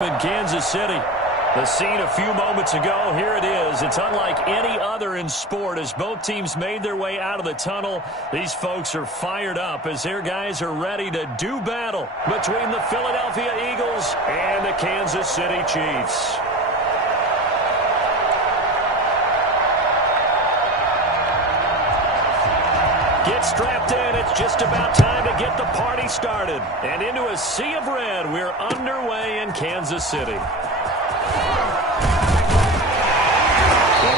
In Kansas City, the scene a few moments ago, here it is. It's unlike any other in sport as both teams made their way out of the tunnel. These folks are fired up as their guys are ready to do battle between the Philadelphia Eagles and the Kansas City Chiefs. Get strapped in. It's just about time to get the party started. And into a sea of red, we're underway in Kansas City. And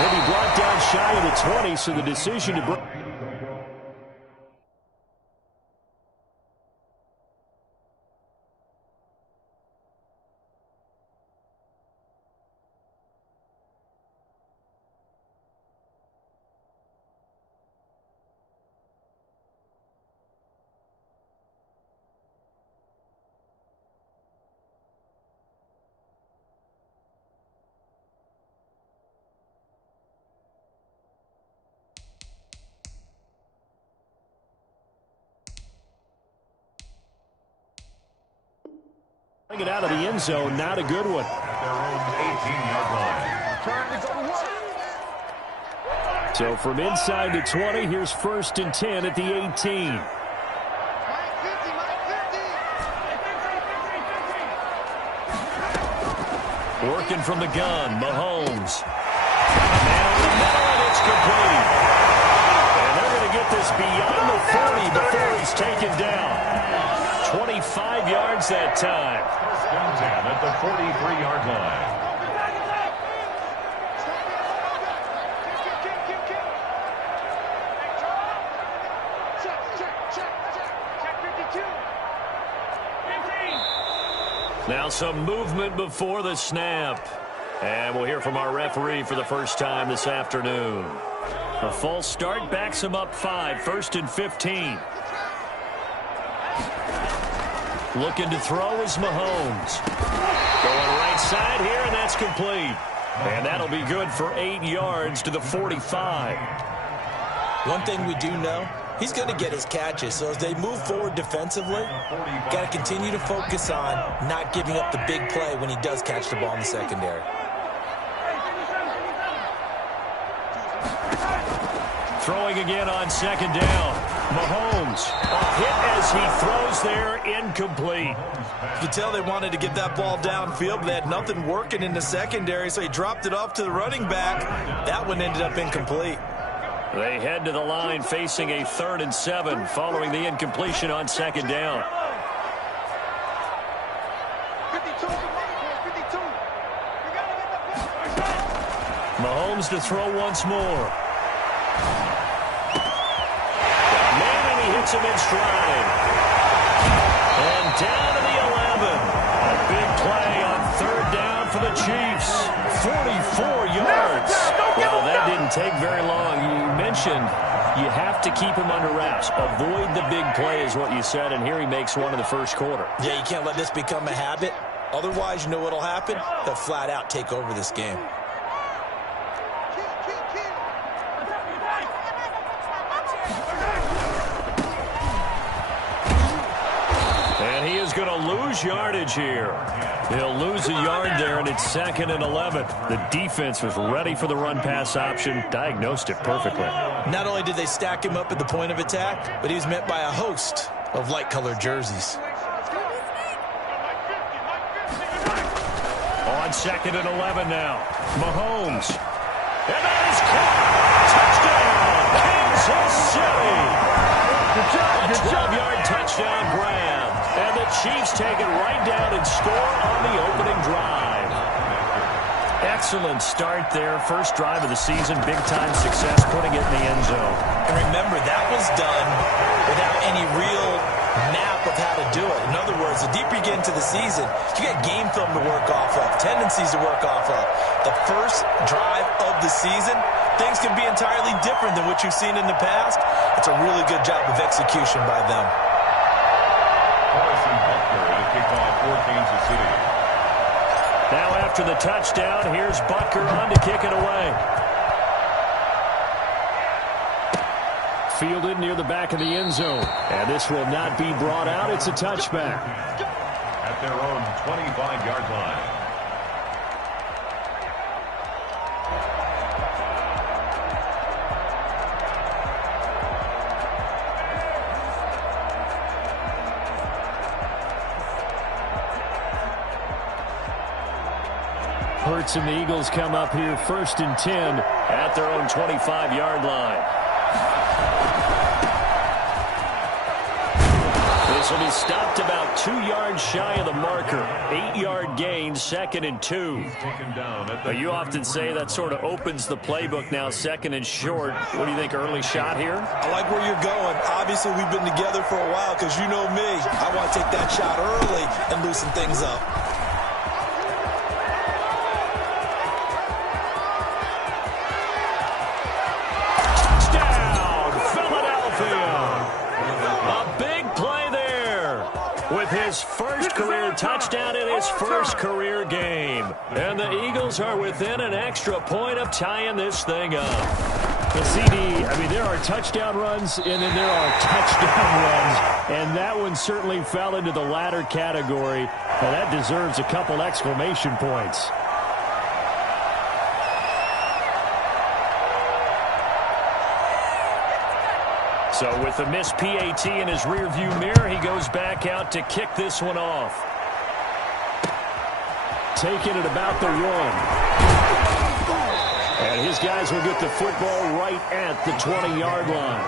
he'll be brought down shy of the 20, so the decision to break. Bring it out of the end zone, not a good one. So from inside the 20, here's 1st and 10 at the 18. Working from the gun, Mahomes. Man in the middle, and it's complete. And they're going to get this beyond the 40 before he's taken down. 25 yards that time. Down 10 at the 43-yard line. Now some movement before the snap. And we'll hear from our referee for the first time this afternoon. A false start backs him up 5, 1st and 15. Looking to throw is Mahomes. Going right side here, and that's complete. And that'll be good for 8 yards to the 45. One thing we do know, he's going to get his catches. So as they move forward defensively, got to continue to focus on not giving up the big play when he does catch the ball in the secondary. Throwing again on 2nd down. Mahomes, a hit as he throws there, incomplete. You can tell they wanted to get that ball downfield, but they had nothing working in the secondary, so he dropped it off to the running back. That one ended up incomplete. They head to the line facing a 3rd and 7 following the incompletion on 2nd down. Mahomes to throw once more. Hits him in stride. And down to the 11. A big play on 3rd down for the Chiefs. 44 yards. Well, that didn't take very long. You mentioned you have to keep him under wraps. Avoid the big play is what you said, and here he makes one in the 1st quarter. Yeah, you can't let this become a habit. Otherwise, you know what'll happen? They'll flat out take over this game. And he is going to lose yardage here. He'll lose a yard there, and it's 2nd and 11. The defense was ready for the run-pass option, diagnosed it perfectly. Not only did they stack him up at the point of attack, but he was met by a host of light-colored jerseys. On 2nd and 11 now. Mahomes. And that is caught. Touchdown, Kansas City. A 12-yard touchdown grab. And the Chiefs take it right down and score on the opening drive. Excellent start there. First drive of the season. Big-time success putting it in the end zone. And remember, that was done without any real map of how to do it. In other words, the deeper you get into the season, you got game film to work off of, tendencies to work off of. The first drive of the season, things can be entirely different than what you've seen in the past. It's a really good job of execution by them. Kansas City. Now after the touchdown, here's Butker on to kick it away. Fielded near the back of the end zone. And this will not be brought out. It's a touchback. At at their own 25-yard line. Hurts and the Eagles come up here 1st and 10 at their own 25-yard line. This will be stopped about 2 yards shy of the marker. 8-yard gain, 2nd and 2. But you often say that sort of opens the playbook now, 2nd and short. What do you think, early shot here? I like where you're going. Obviously, we've been together for a while because you know me. I want to take that shot early and loosen things up. His first career touchdown in his first career game. And the Eagles are within an extra point of tying this thing up. The CD, I mean, there are touchdown runs and then there are touchdown runs. And that one certainly fell into the latter category. And that deserves a couple exclamation points. So with the missed PAT in his rearview mirror, he goes back out to kick this one off. Taking it about the 1. And his guys will get the football right at the 20-yard line.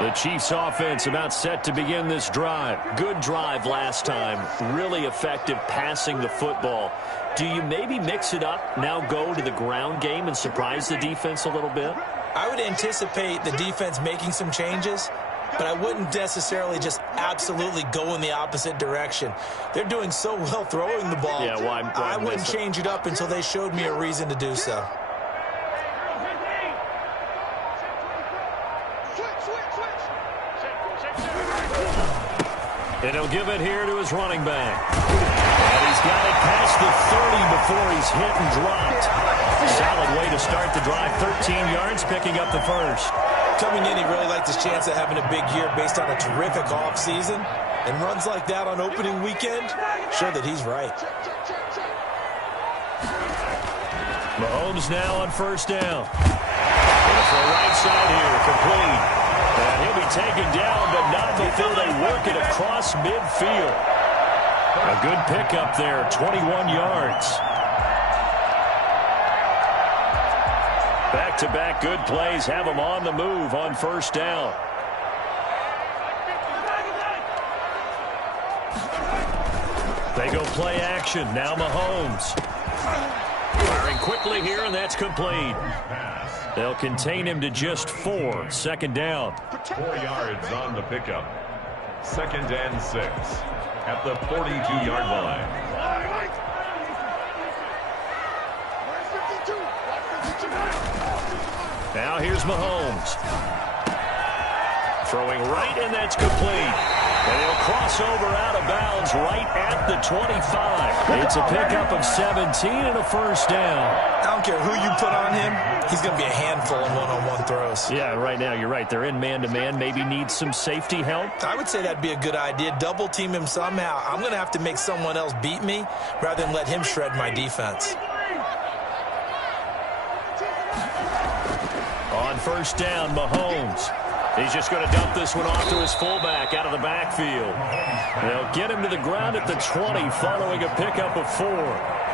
The Chiefs offense about set to begin this drive. Good drive last time. Really effective passing the football. Do you maybe mix it up, now go to the ground game and surprise the defense a little bit? I would anticipate the defense making some changes, but I wouldn't necessarily just absolutely go in the opposite direction. They're doing so well throwing the ball. Yeah, why I wouldn't change it up until they showed me a reason to do so. And he'll give it here to his running back. And he's got it past the 30 before he's hit and dropped. Solid way to start the drive. 13 yards, picking up the first. Coming in, he really liked his chance of having a big year based on a terrific offseason. And runs like that on opening weekend show that he's right. Mahomes now on 1st down. And for the right side here, complete. And he'll be taken down, but not before they work it across midfield. A good pickup there, 21 yards. Back-to-back good plays have them on the move on 1st down. They go play action. Now Mahomes. Firing quickly here, and that's complete. They'll contain him to just 4. 2nd down. 4 yards on the pickup. 2nd and 6 at the 42-yard line. Now here's Mahomes. Throwing right, and that's complete. And he'll cross over out of bounds right at the 25. It's a pickup of 17 and a 1st down. I don't care who you put on him. He's going to be a handful in one-on-one throws. Yeah, right now you're right. They're in man-to-man. Maybe need some safety help. I would say that'd be a good idea. Double team him somehow. I'm going to have to make someone else beat me rather than let him shred my defense. On 1st down, Mahomes. He's just going to dump this one off to his fullback out of the backfield. They'll get him to the ground at the 20 following a pickup of 4.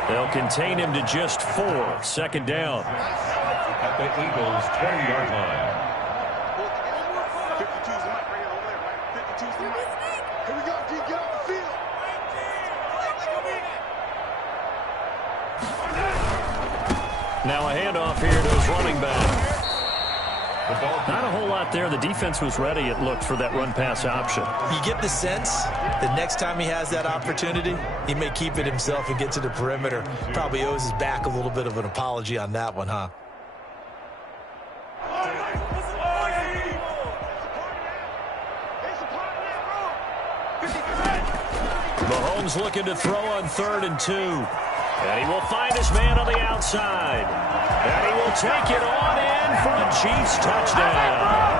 They'll contain him to just 4. 2nd down. At the Eagles' 20-yard line. Now a handoff here to his running back. Not a whole lot there. The defense was ready, it looked, for that run-pass option. You get the sense that next time he has that opportunity, he may keep it himself and get to the perimeter. Probably owes his back a little bit of an apology on that one, huh? Mahomes looking to throw on 3rd and 2. And he will find his man on the outside. And he will take it on in for a Chiefs touchdown.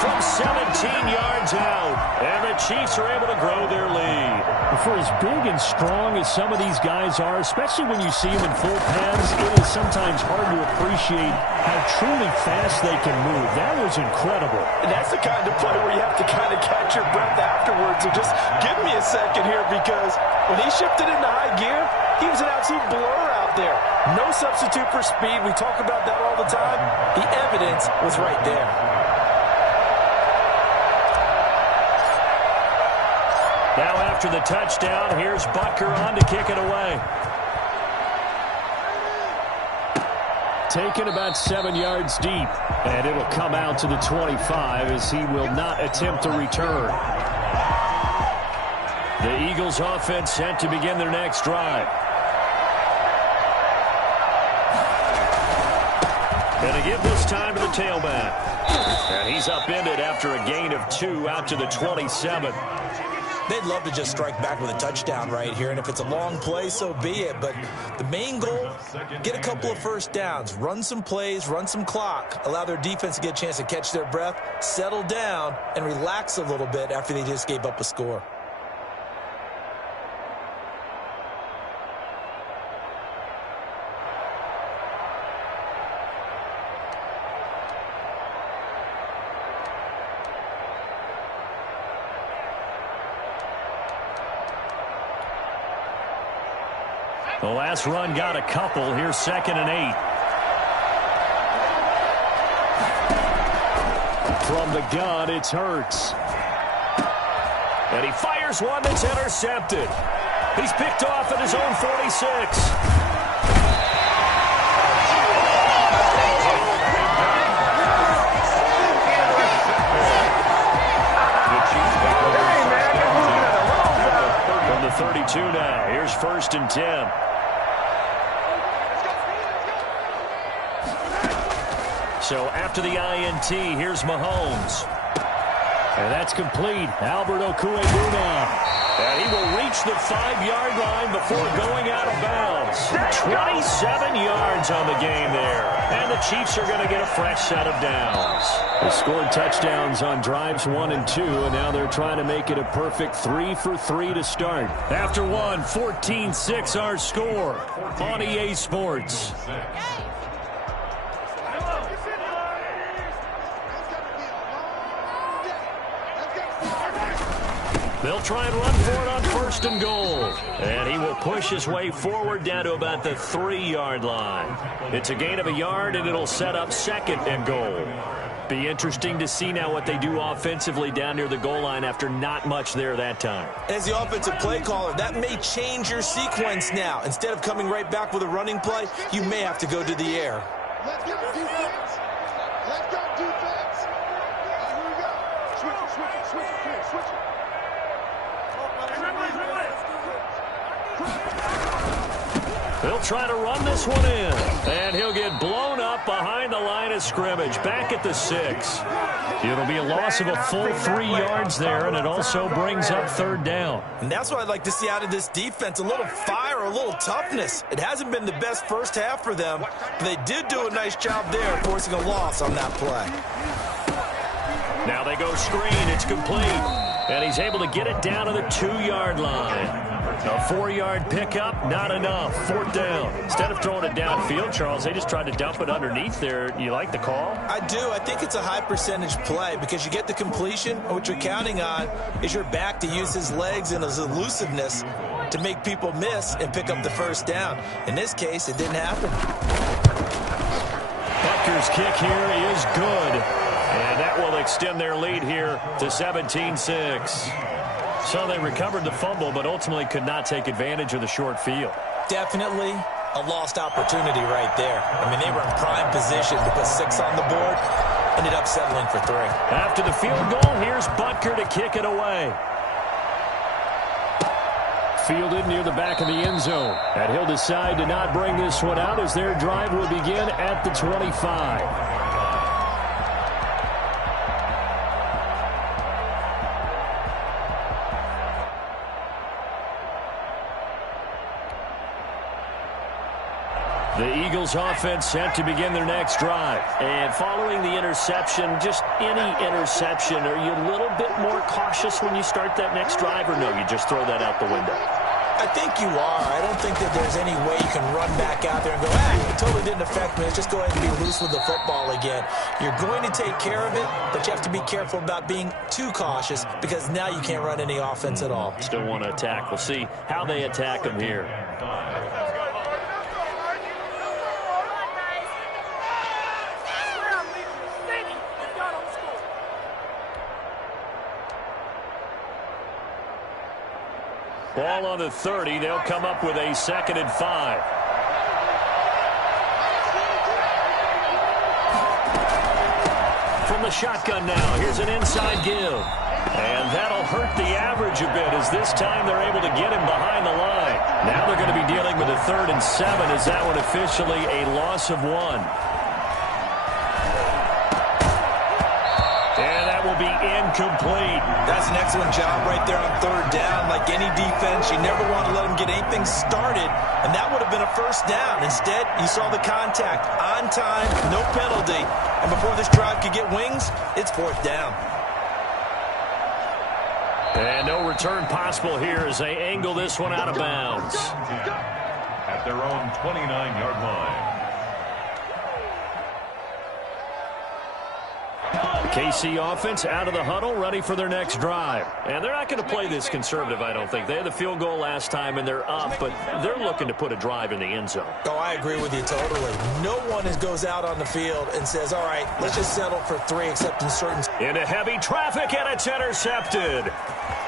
From 17 yards out. And the Chiefs are able to grow their lead. For as big and strong as some of these guys are, especially when you see them in full pads, it is sometimes hard to appreciate how truly fast they can move. That was incredible. And that's the kind of play where you have to kind of catch your breath afterwards. So just give me a second here, because when he shifted into high gear, he was an absolute blur out there. No substitute for speed. We talk about that all the time. The evidence was right there. Now after the touchdown, here's Butker on to kick it away. Taken about 7 yards deep, and it'll come out to the 25 as he will not attempt to return. The Eagles offense set to begin their next drive. And to give this time to the tailback. And he's upended after a gain of 2 out to the 27. They'd love to just strike back with a touchdown right here, and if it's a long play, so be it. But the main goal, get a couple of first downs, run some plays, run some clock, allow their defense to get a chance to catch their breath, settle down, and relax a little bit after they just gave up a score. The last run got a couple. Here's 2nd and 8. From the gun, it's Hurts. And he fires one that's intercepted. He's picked off at his own 46. From the 32 now. Here's 1st and 10. So after the INT, here's Mahomes. And that's complete. Albert Okwuegbunam. And he will reach the 5-yard line before going out of bounds. 27 yards on the game there. And the Chiefs are going to get a fresh set of downs. They scored touchdowns on drives 1 and 2, and now they're trying to make it a perfect 3 for 3 to start. After one, 14-6 our score on EA Sports. They'll try and run for it on 1st and goal. And he will push his way forward down to about the 3-yard line. It's a gain of a yard, and it'll set up 2nd and goal. Be interesting to see now what they do offensively down near the goal line after not much there that time. As the offensive play caller, that may change your sequence now. Instead of coming right back with a running play, you may have to go to the air. Let's go defense. Let's go defense. Here we go. Switch it, switch it, switch it. Come here, switch it. They'll try to run this one in. And he'll get blown up behind the line of scrimmage. Back at the 6. It'll be a loss of a full 3 yards there, and it also brings up 3rd down. And that's what I'd like to see out of this defense, a little fire, a little toughness. It hasn't been the best first half for them, but they did do a nice job there forcing a loss on that play. Now they go screen. It's complete. And he's able to get it down to the 2-yard line. A 4-yard pickup, not enough. 4th down. Instead of throwing it downfield, Charles, they just tried to dump it underneath there. You like the call? I do. I think it's a high percentage play because you get the completion, and what you're counting on is your back to use his legs and his elusiveness to make people miss and pick up the 1st down. In this case, it didn't happen. Butker's kick here is good. And that will extend their lead here to 17-6. So they recovered the fumble, but ultimately could not take advantage of the short field. Definitely a lost opportunity right there. I mean, they were in prime position to put 6 on the board. Ended up settling for 3. After the field goal, here's Butker to kick it away. Fielded near the back of the end zone. And he'll decide to not bring this one out as their drive will begin at the 25. The Eagles offense set to begin their next drive. And following the interception, just any interception, are you a little bit more cautious when you start that next drive, or no, you just throw that out the window? I think you are. I don't think that there's any way you can run back out there and go, it totally didn't affect me. Let's just go ahead and be loose with the football again. You're going to take care of it, but you have to be careful about being too cautious because now you can't run any offense at all. Still want to attack. We'll see how they attack them here. Ball on the 30. They'll come up with a 2nd and 5. From the shotgun now, here's an inside give. And that'll hurt the average a bit as this time they're able to get him behind the line. Now they're going to be dealing with a 3rd and 7 as that one officially a loss of 1. Will be incomplete. That's an excellent job right there on 3rd down. Like any defense, you never want to let them get anything started, and that would have been a 1st down. Instead, you saw the contact on time, no penalty, and before this drive could get wings, it's 4th down. And no return possible here as they angle this one out of bounds. At their own 29-yard line. KC offense out of the huddle, ready for their next drive. And they're not going to play this conservative, I don't think. They had the field goal last time, and they're up, but they're looking to put a drive in the end zone. Oh, I agree with you totally. No one goes out on the field and says, all right, let's just settle for 3, except in certain... Into heavy traffic, and it's intercepted.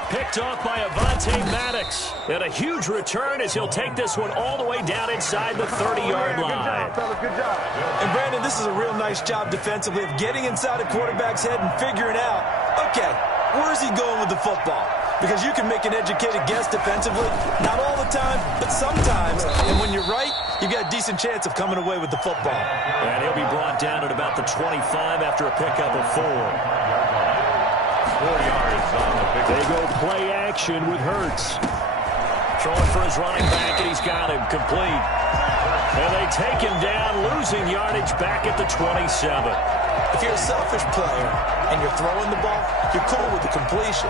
Picked off by Avonte Maddox. And a huge return as he'll take this one all the way down inside the 30-yard line. Good job, fellas. Good job. And, Brandon, this is a real nice job defensively of getting inside a quarterback's head and figuring out, okay, where's he going with the football? Because you can make an educated guess defensively, not all the time, but sometimes. And when you're right, you've got a decent chance of coming away with the football. And he'll be brought down at about the 25 after a pickup of 4. 4 yards on the pick. They go play action with Hurts. Throwing for his running back, and he's got him complete. And they take him down, losing yardage back at the 27. If you're a selfish player and you're throwing the ball, you're cool with the completion.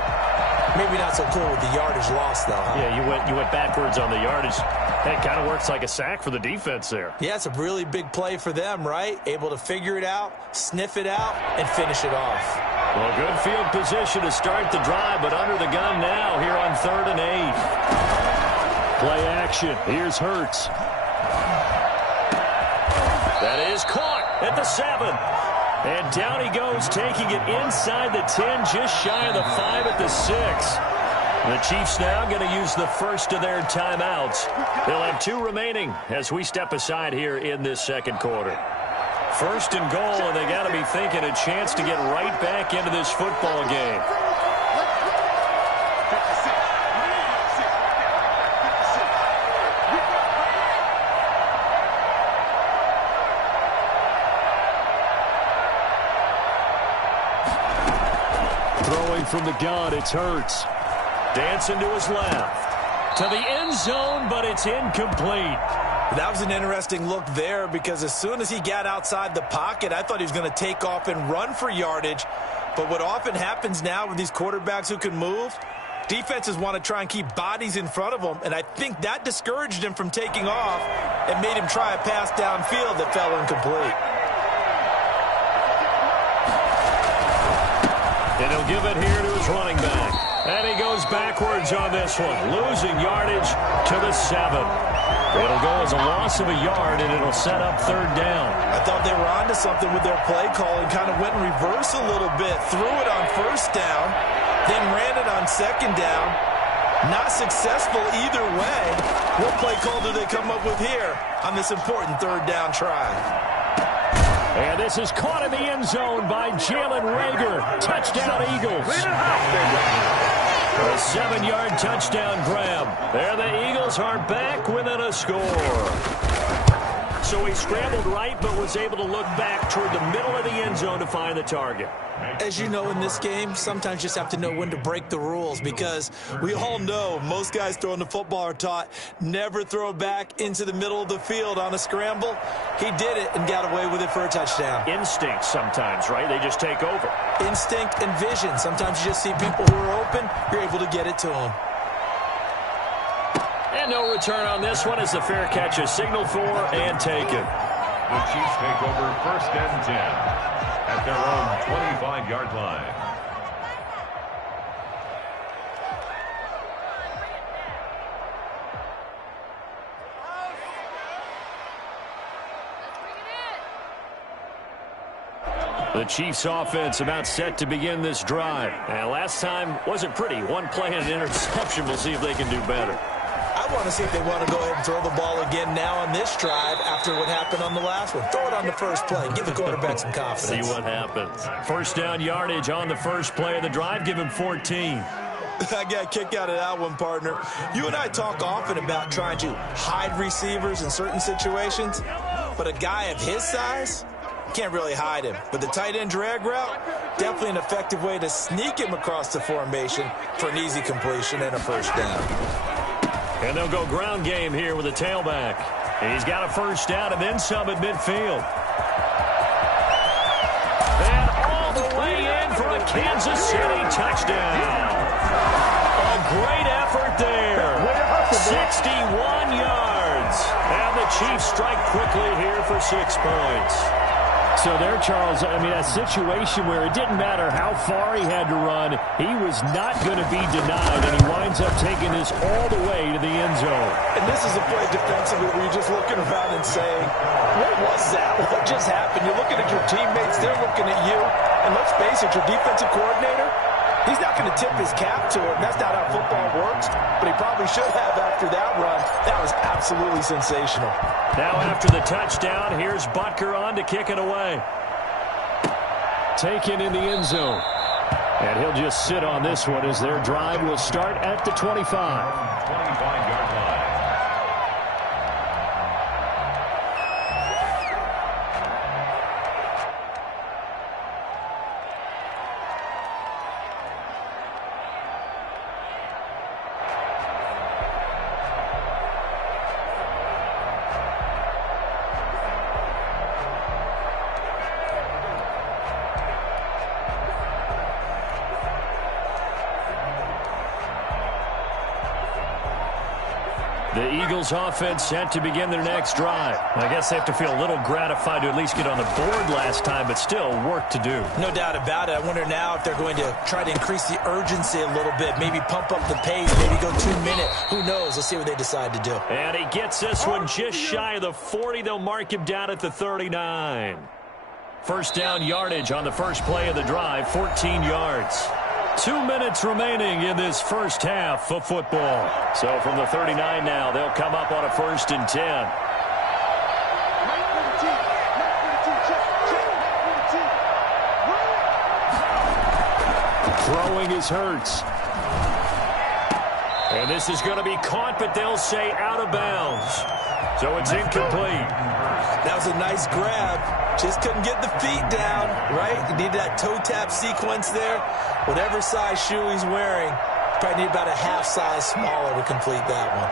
Maybe not so cool with the yardage loss, though, huh? Yeah, you went backwards on the yardage. That kind of works like a sack for the defense there. Yeah, it's a really big play for them, right? Able to figure it out, sniff it out, and finish it off. Well, good field position to start the drive, but under the gun now here on 3rd and 8. Play action. Here's Hurts. That is caught at the 7. And down he goes, taking it inside the 10, just shy of the 5 at the 6. The Chiefs now going to use the first of their timeouts. They'll have 2 remaining as we step aside here in this 2nd quarter. 1st and goal, and they got to be thinking a chance to get right back into this football game. Throwing from the gun, it's Hurts. Dancing to his left. To the end zone, but it's incomplete. That was an interesting look there because as soon as he got outside the pocket, I thought he was going to take off and run for yardage. But what often happens now with these quarterbacks who can move, defenses want to try and keep bodies in front of them, and I think that discouraged him from taking off and made him try a pass downfield that fell incomplete. And he'll give it here to his running back. And he goes backwards on this one, losing yardage to the 7. It'll go as a loss of a yard, and it'll set up 3rd down. I thought they were onto something with their play call and kind of went in reverse a little bit. Threw it on 1st down, then ran it on 2nd down. Not successful either way. What play call do they come up with here on this important 3rd down try? And this is caught in the end zone by Jalen Reagor. Touchdown, Eagles. A 7-yard touchdown grab. There the Eagles are back within a score. So he scrambled right, but was able to look back toward the middle of the end zone to find the target. As you know, in this game, sometimes you just have to know when to break the rules, because we all know most guys throwing the football are taught never throw back into the middle of the field on a scramble. He did it and got away with it for a touchdown. Instinct sometimes, right? They just take over. Instinct and vision. Sometimes you just see people who are open, you're able to get it to them. And no return on this one as the fair catch is signaled for and taken. The Chiefs take over 1st and 10 at their own 25-yard line. The Chiefs offense about set to begin this drive. And last time wasn't pretty. One play and an interception. We'll see if they can do better. I want to see if they want to go ahead and throw the ball again now on this drive after what happened on the last one. Throw it on the first play. Give the quarterback some confidence. See what happens. First down yardage on the first play of the drive. Give him 14. I got a kick out of that one, partner. You and I talk often about trying to hide receivers in certain situations, but a guy of his size can't really hide him. But the tight end drag route, definitely an effective way to sneak him across the formation for an easy completion and a first down. And they'll go ground game here with a tailback. He's got a first down and then some at midfield. And all the way in for a Kansas City touchdown. A great effort there. 61 yards. And the Chiefs strike quickly here for 6 points. So there, Charles, I mean, a situation where it didn't matter how far he had to run, he was not going to be denied, and he winds up taking this all the way to the end zone. And this is a play defensively where you're just looking around and saying, what was that? What just happened? You're looking at your teammates, they're looking at you, and let's face it, your defensive coordinator, he's not going to tip his cap to it, and that's not how football works, but he probably should have after that run. That was absolutely sensational. Now after the touchdown, here's Butker on to kick it away. Taken in the end zone. And he'll just sit on this one as their drive will start at the 25. 25-yard line. The Eagles offense set to begin their next drive. I guess they have to feel a little gratified to at least get on the board last time, but still work to do. No doubt about it. I wonder now if they're going to try to increase the urgency a little bit, maybe pump up the pace, maybe go 2 minute. Who knows? Let's see what they decide to do. And he gets this one just shy of the 40. They'll mark him down at the 39. First down yardage on the first play of the drive, 14 yards. 2 minutes remaining in this first half of football. So from the 39 now, they'll come up on a 1st and 10. Throwing is Hurts. And this is going to be caught, but they'll say out of bounds. So it's incomplete. That was a nice grab. Just couldn't get the feet down, right? You need that toe tap sequence there. Whatever size shoe he's wearing, probably need about a half size smaller to complete that one.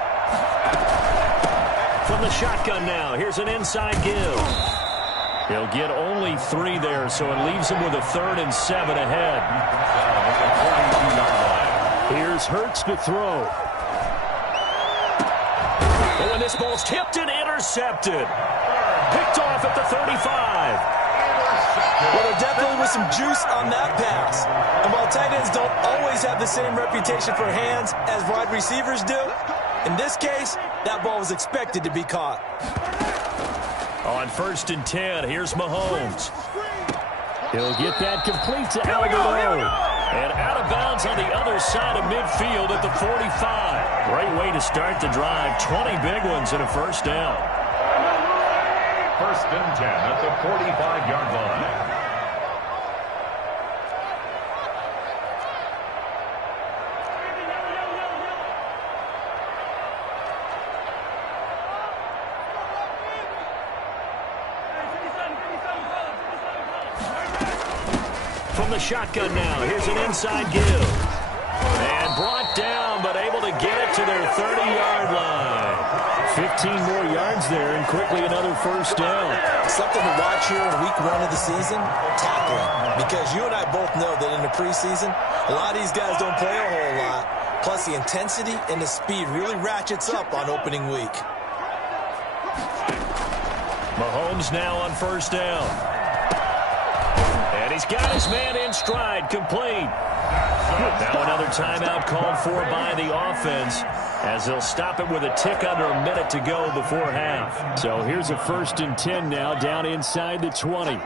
From the shotgun now, here's an inside give. He'll get only 3 there, so it leaves him with a 3rd and 7 ahead. Here's Hurts to throw. Oh, and this ball's tipped and intercepted. Picked off at the 35. Well, there definitely was some juice on that pass. And while tight ends don't always have the same reputation for hands as wide receivers do, in this case, that ball was expected to be caught. On 1st and 10, here's Mahomes. He'll get that complete to Alvarado. And out of bounds on the other side of midfield at the 45. Great way to start the drive. 20 big ones and a first down. 1st and 10 at the 45-yard line. From the shotgun now, here's an inside give. And brought down, but able to get it to their 30-yard line. 15 more yards there, and quickly another first down. Something to watch here in week 1 of the season, tackling. Because you and I both know that in the preseason, a lot of these guys don't play a whole lot. Plus, the intensity and the speed really ratchets up on opening week. Mahomes now on first down. And he's got his man in stride, complete. Now another timeout called for by the offense, as they'll stop it with a tick under a minute to go before half. So here's a 1st and 10 now, down inside the 20.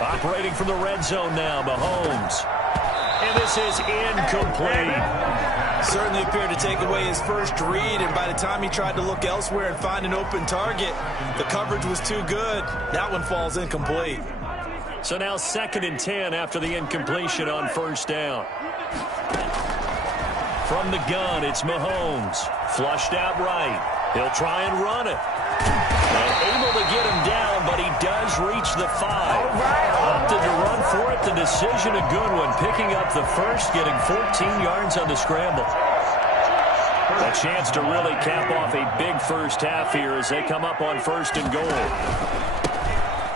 Operating from the red zone now, Mahomes. And this is incomplete. Certainly appeared to take away his first read, and by the time he tried to look elsewhere and find an open target, the coverage was too good. That one falls incomplete. So now 2nd and 10 after the incompletion on first down. From the gun, it's Mahomes. Flushed out right. He'll try and run it. And able to get him down, but he does reach the 5. Opted to run for it. The decision a good one. Picking up the first, getting 14 yards on the scramble. A chance to really cap off a big first half here as they come up on 1st and goal.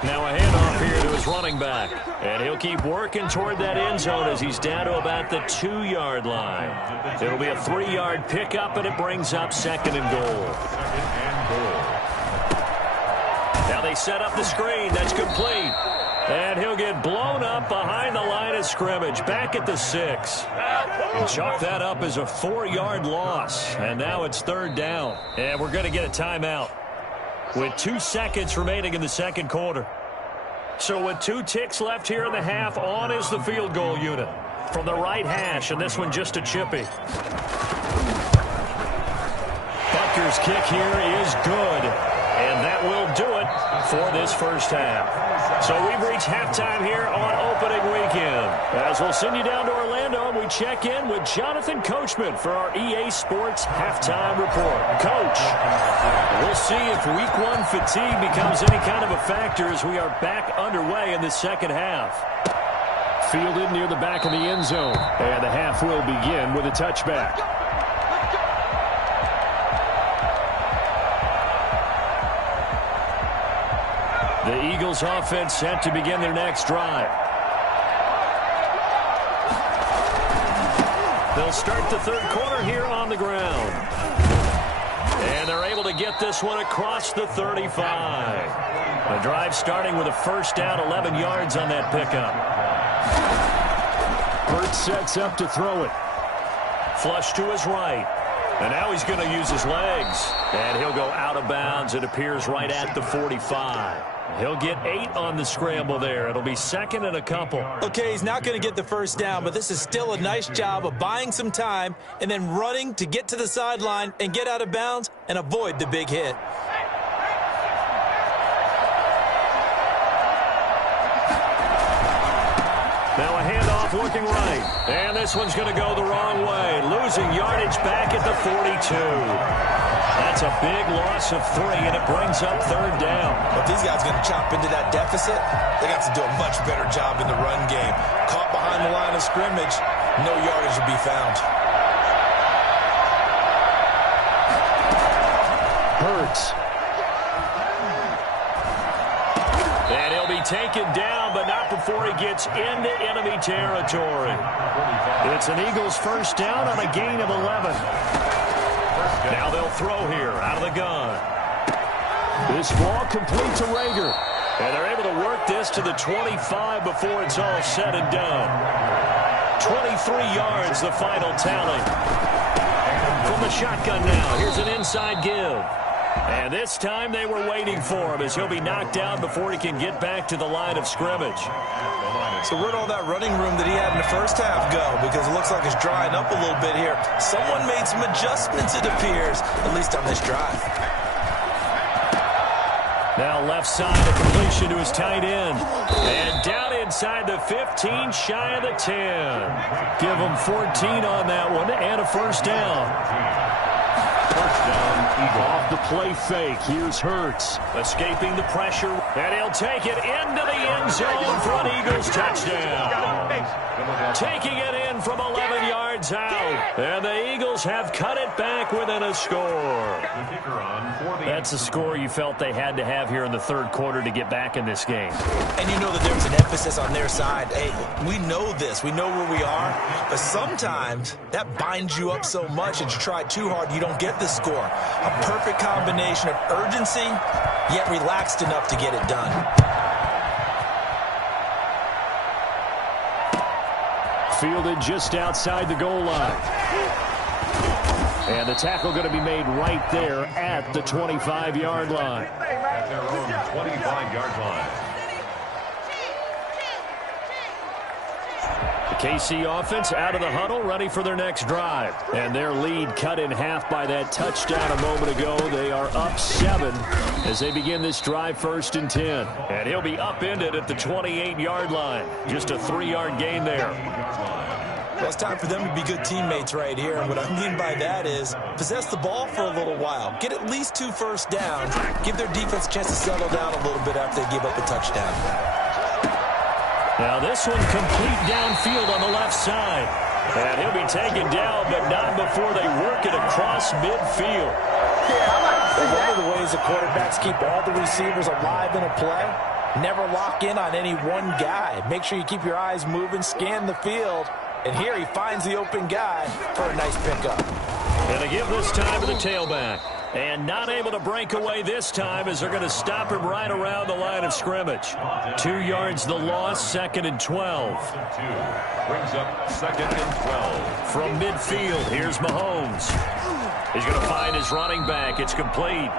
Now a handoff here to his running back. And he'll keep working toward that end zone as he's down to about the 2-yard line. It'll be a 3-yard pickup, and it brings up 2nd and goal. Now they set up the screen. That's complete. And he'll get blown up behind the line of scrimmage. Back at the 6. And chalk that up as a 4-yard loss. And now it's 3rd down. And we're going to get a timeout with 2 seconds remaining in the 2nd quarter. So with 2 ticks left here in the half, on is the field goal unit. From the right hash, and this one just a chippy. Butker's kick here is good. And that will do it for this first half. So we've reached halftime here on opening weekend. As we'll send you down to Orlando, we check in with Jonathan Coachman for our EA Sports Halftime Report. Coach, we'll see if week 1 fatigue becomes any kind of a factor as we are back underway in the second half. Fielded near the back of the end zone. And the half will begin with a touchback. The Eagles offense set to begin their next drive. They'll start the 3rd quarter here on the ground. And they're able to get this one across the 35. The drive starting with a first down, 11 yards on that pickup. Hurts sets up to throw it. Flush to his right. And now he's going to use his legs. And he'll go out of bounds. It appears right at the 45. He'll get 8 on the scramble there. It'll be 2nd and a couple. Okay, he's not going to get the first down, but this is still a nice job of buying some time and then running to get to the sideline and get out of bounds and avoid the big hit. Now a handoff looking right. And this one's going to go the wrong way. Losing yardage back at the 42. That's a big loss of 3, and it brings up 3rd down. If these guys are going to chop into that deficit, they got to do a much better job in the run game. Caught behind the line of scrimmage, no yardage to be found. Hurts. And he'll be taken down, but not before he gets into enemy territory. It's an Eagles first down on a gain of 11. Now they'll throw here out of the gun. This ball complete to Rager. And they're able to work this to the 25 before it's all said and done. 23 yards, the final tally. From the shotgun now, here's an inside give. And this time they were waiting for him as he'll be knocked down before he can get back to the line of scrimmage. So where'd all that running room that he had in the first half go? Because it looks like it's drying up a little bit here. Someone made some adjustments, it appears, at least on this drive. Now left side, a completion to his tight end. And down inside the 15, shy of the 10. Give him 14 on that one and a first down. Touchdown, Eagles. Off the play fake. Here's Hurts. Escaping the pressure. And he'll take it into the end zone for an Eagles touchdown. Taking it in from 11 yards out. And the Eagles have cut it back within a score. That's a score you felt they had to have here in the third quarter to get back in this game. And you know that there's an emphasis on their side. Hey, we know this. We know where we are. But sometimes that binds you up so much that you try too hard, you don't get the score. A perfect combination of urgency, yet relaxed enough to get it done. Fielded just outside the goal line. And the tackle going to be made right there at the 25-yard line. At their own 25-yard line. The KC offense out of the huddle, ready for their next drive. And their lead cut in half by that touchdown a moment ago. They are up 7 as they begin this drive, 1st and 10. And he'll be upended at the 28-yard line. Just a 3-yard gain there. Well, it's time for them to be good teammates right here. And what I mean by that is possess the ball for a little while. Get at least 2 first downs. Give their defense a chance to settle down a little bit after they give up a touchdown. Now this one complete downfield on the left side. And he'll be taken down, but not before they work it across midfield. One of the ways the quarterbacks keep all the receivers alive in a play, never lock in on any one guy. Make sure you keep your eyes moving, scan the field. And here he finds the open guy for a nice pickup. And to give this time to the tailback. And not able to break away this time as they're going to stop him right around the line of scrimmage. 2 yards the loss, 2nd and 12. Brings up 2nd and 12. From midfield, here's Mahomes. He's going to find his running back. It's complete.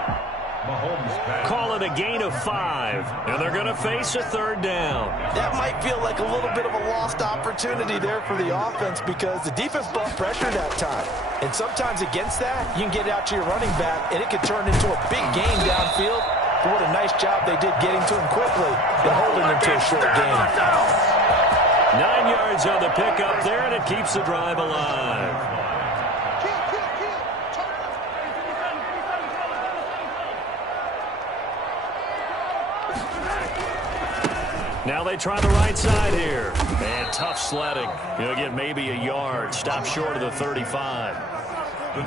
Mahomes pass. Call it a gain of 5. And they're going to face a 3rd down. That might feel like a little bit of a lost opportunity there for the offense because the defense brought pressure that time. And sometimes against that, you can get it out to your running back, and it could turn into a big gain downfield. But what a nice job they did getting to him quickly and holding him to a short gain. 9 yards on the pickup there, and it keeps the drive alive. Now they try the right side here. And tough sledding. He'll get maybe a yard. Stop short of the 35.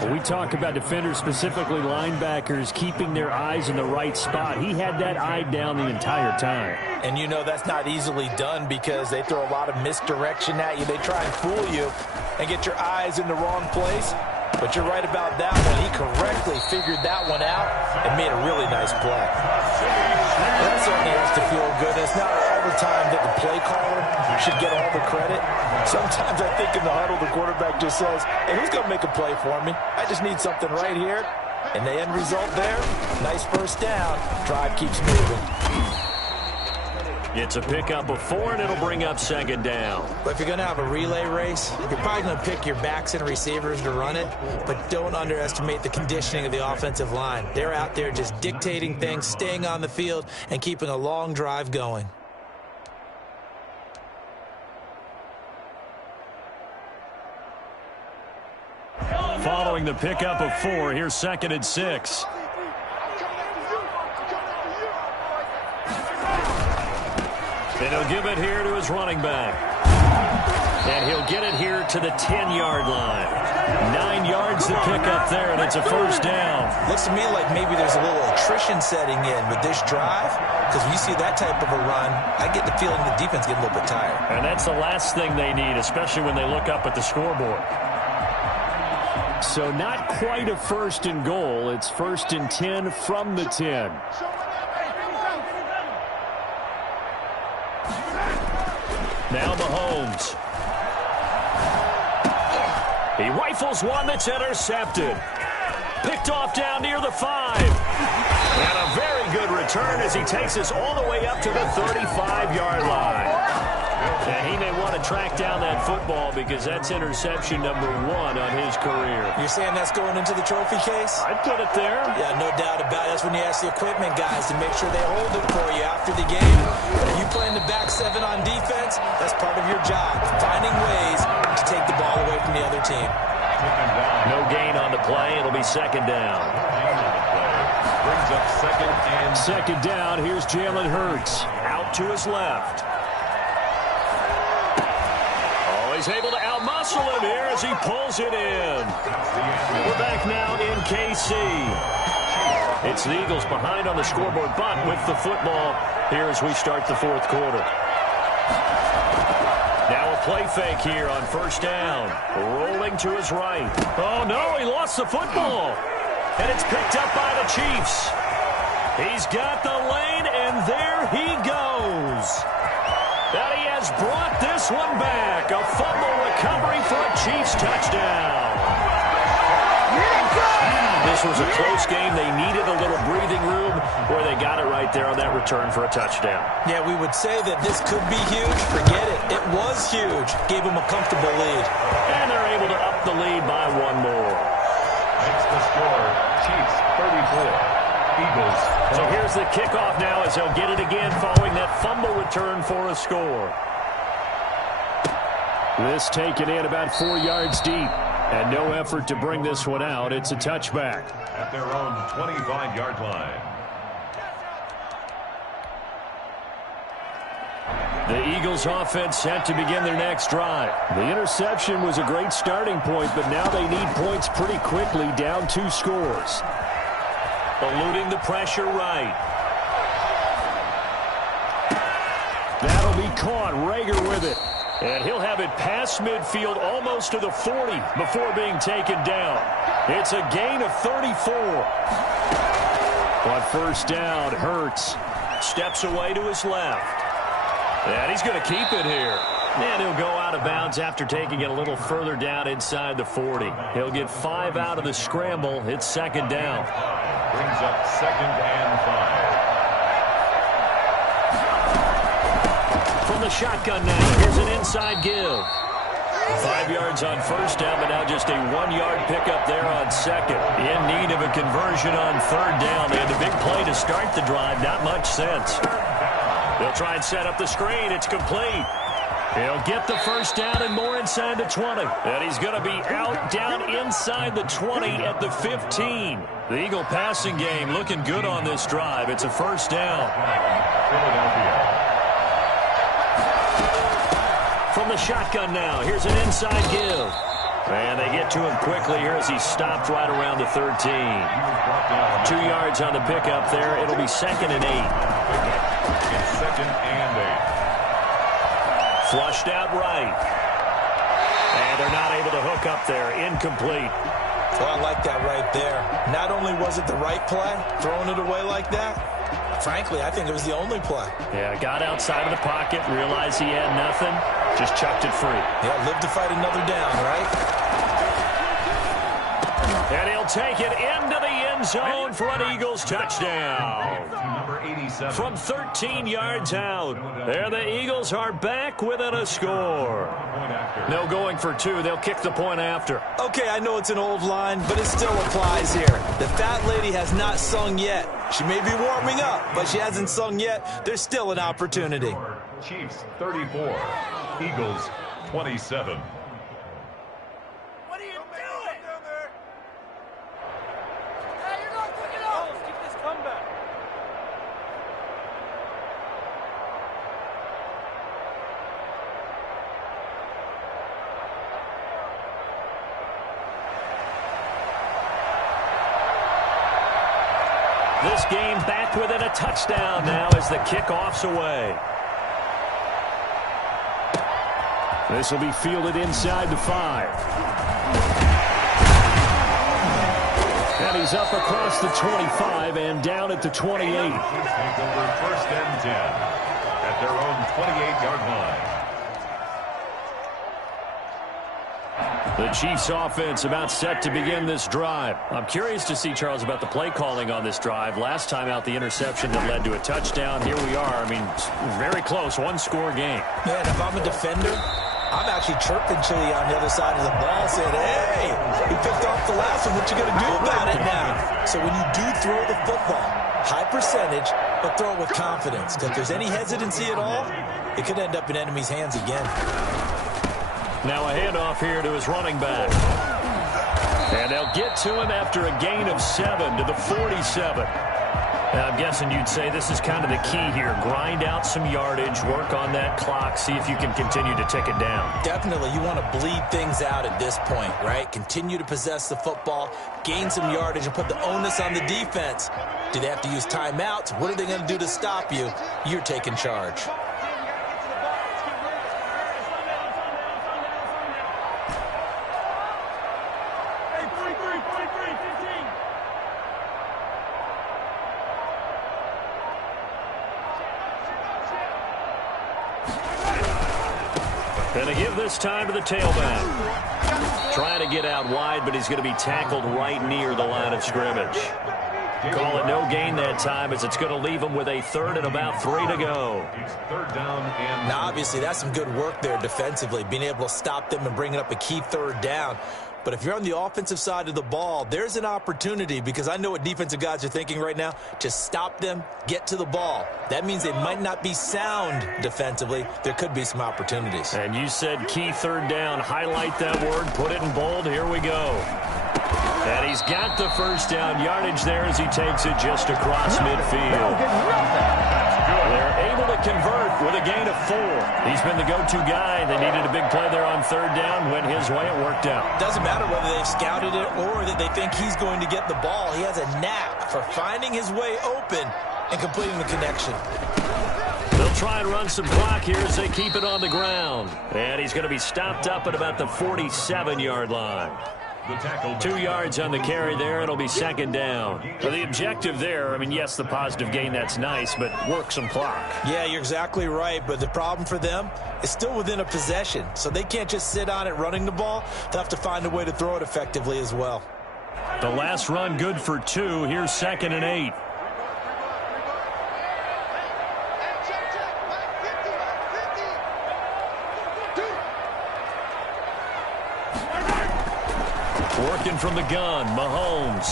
When we talk about defenders, specifically linebackers, keeping their eyes in the right spot. He had that eye down the entire time. And you know that's not easily done because they throw a lot of misdirection at you. They try and fool you and get your eyes in the wrong place. But you're right about that one. He correctly figured that one out and made a really nice play. That certainly has to feel good. It's not all the time that the play caller should get all the credit. Sometimes I think in the huddle, the quarterback just says, hey, who's going to make a play for me? I just need something right here. And the end result there, nice first down. Drive keeps moving. It's a pickup of 4, and it'll bring up 2nd down. But if you're going to have a relay race, you're probably going to pick your backs and receivers to run it, but don't underestimate the conditioning of the offensive line. They're out there just dictating things, staying on the field, and keeping a long drive going. Following the pickup of 4, here's 2nd and 6. And he'll give it here to his running back. And he'll get it here to the 10-yard line. 9 yards to pick up there, and it's a first down. Looks to me like maybe there's a little attrition setting in with this drive, because when you see that type of a run, I get the feeling the defense get a little bit tired. And that's the last thing they need, especially when they look up at the scoreboard. So not quite a 1st and goal. It's 1st and 10 from the 10. Now Mahomes. He rifles one that's intercepted. Picked off down near the 5. And a very good return as he takes us all the way up to the 35-yard line. And he may want to track down that football because that's interception number 1 on his career. You're saying that's going into the trophy case? I'd put it there. Yeah, no doubt about it. That's when you ask the equipment guys to make sure they hold it for you after the game. If you play in the back 7 on defense, that's part of your job, finding ways to take the ball away from the other team. No gain on the play. It'll be second down. Brings up second down. Here's Jalen Hurts. Out to his left. Oh, he's able to outmuscle him here as he pulls it in. We're back now in KC. It's the Eagles behind on the scoreboard, but with the football here as we start the fourth quarter. Now a play fake here on first down. Rolling to his right. Oh, no, he lost the football. And it's picked up by the Chiefs. He's got the lane, and there he goes. And he has brought this one back. A fumble recovery for a Chiefs touchdown. This was a close game. They needed a little breathing room where they got it right there on that return for a touchdown. Yeah, we would say that this could be huge. Forget it. It was huge. Gave them a comfortable lead. And they're able to up the lead by one more. Makes the score. Chiefs 34. Eagles. So here's the kickoff now as they'll get it again following that fumble return for a score. This taken in about 4 yards deep. And no effort to bring this one out. It's a touchback. At their own 25-yard line. The Eagles offense set to begin their next drive. The interception was a great starting point, but now they need points pretty quickly, down 2 scores. Eluding the pressure right. That'll be caught. Rager with it. And he'll have it past midfield almost to the 40 before being taken down. It's a gain of 34. On first down, Hurts steps away to his left. And he's going to keep it here. And he'll go out of bounds after taking it a little further down inside the 40. He'll get 5 out of the scramble. It's second down. Brings up second and 5. From the shotgun now, here's an inside give. 5 yards on first down, but now just a 1-yard pickup there on second. In need of a conversion on third down. They had the big play to start the drive. Not much sense. They'll try and set up the screen. It's complete. He'll get the first down and more inside the 20. And he's going to be out down inside the 20 at the 15. The Eagle passing game looking good on this drive. It's a first down. Philadelphia. From the shotgun now, here's an inside give. And they get to him quickly here as he stopped right around the 13. 2 yards on the pickup there. It'll be second and 8. It's second and 8. Flushed out right. And they're not able to hook up there. Incomplete. Well, I like that right there. Not only was it the right play, throwing it away like that, frankly, I think it was the only play. Yeah, got outside of the pocket, realized he had nothing, just chucked it free. Yeah, live to fight another down, right? And he'll take it into the end zone for an Eagles touchdown. Number 87. From 13 yards out. There the Eagles are back within a score. No going for 2. They'll kick the point after. Okay, I know it's an old line, but it still applies here. The fat lady has not sung yet. She may be warming up, but she hasn't sung yet. There's still an opportunity. Chiefs 34. Eagles 27. What are you doing? Hey, you're not quick enough. Let's keep this comeback. This game back within a touchdown now as the kickoff's away. This will be fielded inside the 5. And he's up across the 25 and down at the 28. Take over first and 10 at their own 28-yard line. The Chiefs offense about set to begin this drive. I'm curious to see, Charles, about the play calling on this drive. Last time out, the interception that led to a touchdown. Here we are. I mean, very close, 1-score game. Man, if I'm a defender, I'm actually chirping Chili on the other side of the ball saying, hey, we picked off the last one. What you going to do about it now? So when you do throw the football, high percentage, but throw it with confidence. Because if there's any hesitancy at all, it could end up in enemy's hands again. Now a handoff here to his running back. And they'll get to him after a gain of 7 to the 47. Now, I'm guessing you'd say this is kind of the key here. Grind out some yardage, work on that clock, see if you can continue to tick it down. Definitely, you want to bleed things out at this point, right? Continue to possess the football, gain some yardage, and put the onus on the defense. Do they have to use timeouts? What are they going to do to stop you? You're taking charge. Going to give this time to the tailback. Trying to get out wide, but he's going to be tackled right near the line of scrimmage. Call it no gain that time, as it's going to leave him with a 3rd and about 3 to go. It's 3rd down and... Now, obviously, that's some good work there defensively, being able to stop them and bringing up a key 3rd down. But if you're on the offensive side of the ball, there's an opportunity, because I know what defensive guys are thinking right now. Just stop them, get to the ball. That means they might not be sound defensively. There could be some opportunities. And you said key 3rd down. Highlight that word, put it in bold. Here we go. And he's got the 1st down yardage there as he takes it just across midfield. They're able to convert with a gain of 4. He's been the go-to guy. They needed a big play there on 3rd down. Went his way. It worked out. Doesn't matter whether they've scouted it or that they think he's going to get the ball. He has a knack for finding his way open and completing the connection. They'll try and run some clock here as they keep it on the ground. And he's going to be stopped up at about the 47-yard line. 2 yards on the carry there. It'll be 2nd down. So the objective there, I mean, yes, the positive gain, that's nice, but work some clock. Yeah, you're exactly right, but the problem for them is still within a possession, so they can't just sit on it running the ball. They'll have to find a way to throw it effectively as well. The last run good for 2. Here's 2nd and 8. Working from the gun, Mahomes.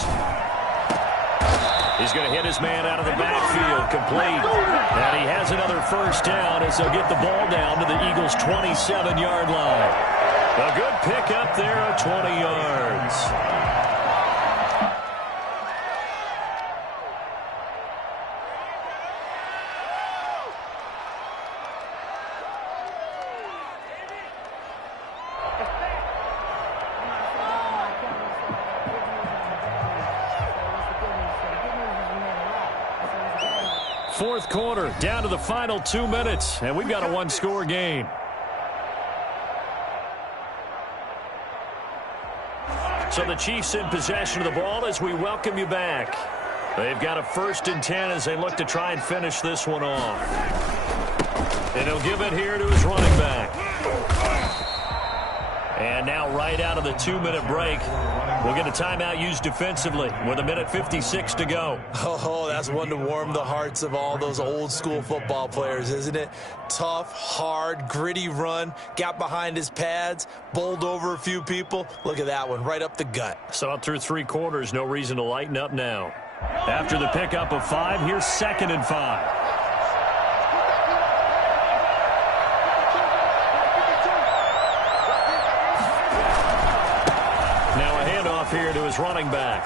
He's going to hit his man out of the backfield, complete. And he has another 1st down as they'll get the ball down to the Eagles' 27-yard line. A good pickup there of 20 yards. Fourth quarter, down to the final 2 minutes, and we've got a 1-score game. So the Chiefs in possession of the ball as we welcome you back. They've got a 1st and 10 as they look to try and finish this one off. And he'll give it here to his running back. And now right out of the 2-minute break, we'll get a timeout used defensively with 1:56 to go. Oh, that's one to warm the hearts of all those old-school football players, isn't it? Tough, hard, gritty run, got behind his pads, bowled over a few people. Look at that one, right up the gut. Saw it through 3 quarters, no reason to lighten up now. After the pickup of 5, here's 2nd and 5. Here to his running back.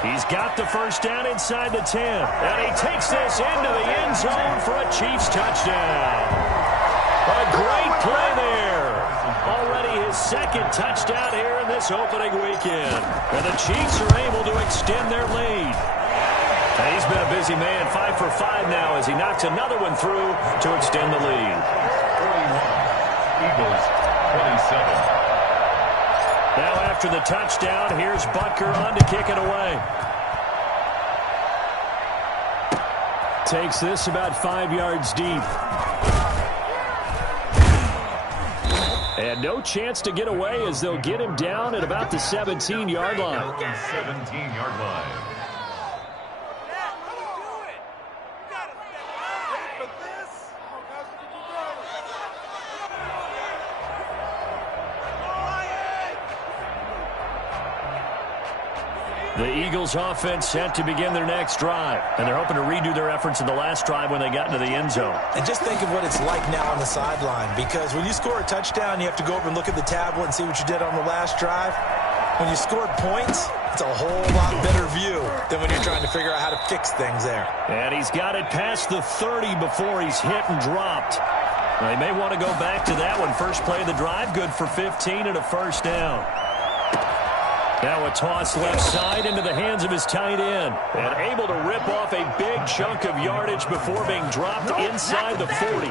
He's got the 1st down inside the 10. And he takes this into the end zone for a Chiefs touchdown. A great play there. Already his 2nd touchdown here in this opening weekend. And the Chiefs are able to extend their lead. And he's been a busy man, 5 for 5 now as he knocks another one through to extend the lead. 41. Eagles 27. Now after the touchdown, here's Butker on to kick it away. Takes this about 5 yards deep. And no chance to get away as they'll get him down at about the 17-yard line. 17-yard line. The Eagles offense set to begin their next drive. And they're hoping to redo their efforts in the last drive when they got into the end zone. And just think of what it's like now on the sideline. Because when you score a touchdown, you have to go over and look at the tablet and see what you did on the last drive. When you scored points, it's a whole lot better view than when you're trying to figure out how to fix things there. And he's got it past the 30 before he's hit and dropped. They may want to go back to that one. First play of the drive, good for 15 and a first down. Now a toss left side into the hands of his tight end. And able to rip off a big chunk of yardage before being dropped inside the 40.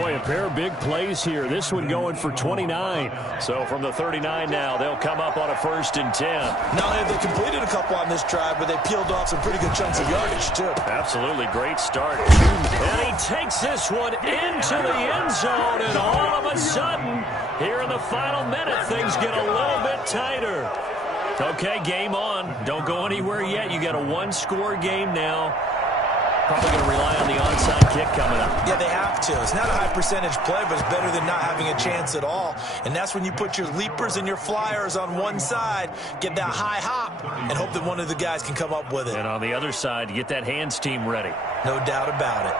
Boy, a pair of big plays here. This one going for 29. So from the 39 now, they'll come up on a 1st and 10. Not only have they completed a couple on this drive, but they peeled off some pretty good chunks of yardage, too. Absolutely great start. And he takes this one into the end zone. And all of a sudden, here in the final minute, things get a little bit tighter. Okay, game on. Don't go anywhere yet. You got a one-score game now. Probably going to rely on the onside kick coming up. Yeah, they have to. It's not a high-percentage play, but it's better than not having a chance at all. And that's when you put your leapers and your flyers on one side, get that high hop, and hope that one of the guys can come up with it. And on the other side, get that hands team ready. No doubt about it.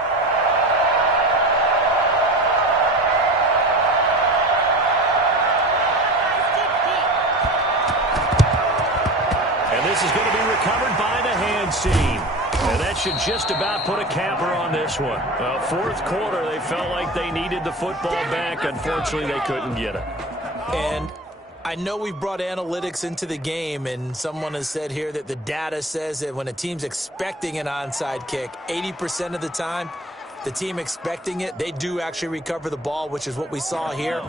This is going to be recovered by the hands team. And that should just about put a capper on this one. Fourth quarter, they felt like they needed the football back. Unfortunately, they couldn't get it. And I know we've brought analytics into the game, and someone has said here that the data says that when a team's expecting an onside kick, 80% of the time, the team expecting it, they do actually recover the ball, which is what we saw here.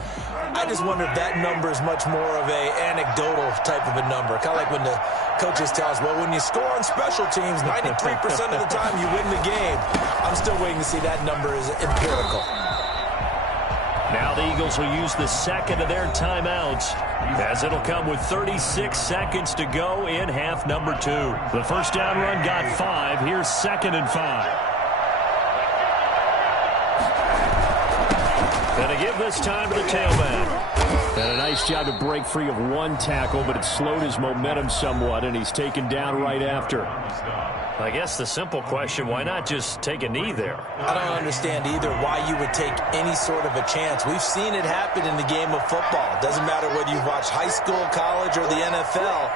I just wonder if that number is much more of a anecdotal type of a number. Kind of like when the coaches tell us, well, when you score on special teams, 93% of the time you win the game. I'm still waiting to see that number is empirical. Now the Eagles will use the second of their timeouts, as it'll come with 36 seconds to go in half number 2. The first down run got 5. Here's 2nd and 5. And to give this time to the tailback. And a nice job to break free of one tackle, but it slowed his momentum somewhat, and he's taken down right after. I guess the simple question, why not just take a knee there? I don't understand either why you would take any sort of a chance. We've seen it happen in the game of football. It doesn't matter whether you watch high school, college, or the NFL.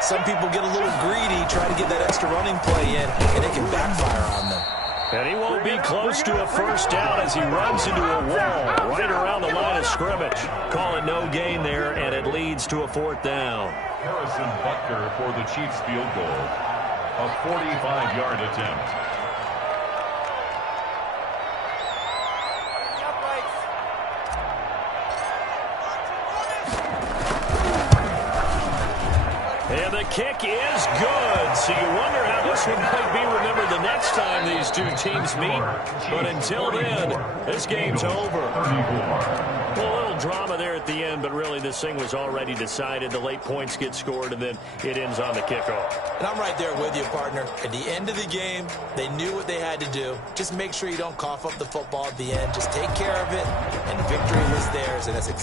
Some people get a little greedy, try to get that extra running play in, and it can backfire on them. And he won't be close to a first down as he runs into a wall right around the line of scrimmage. Call it no gain there, and it leads to a 4th down. Harrison Butker for the Chiefs field goal. A 45-yard attempt. And the kick is good. So you wonder how this one might be remembered the next time these two teams meet. But until then, this game's over. Well, a little drama there at the end, but really this thing was already decided. The late points get scored, and then it ends on the kickoff. And I'm right there with you, partner. At the end of the game, they knew what they had to do. Just make sure you don't cough up the football at the end. Just take care of it, and victory was theirs, and that's exactly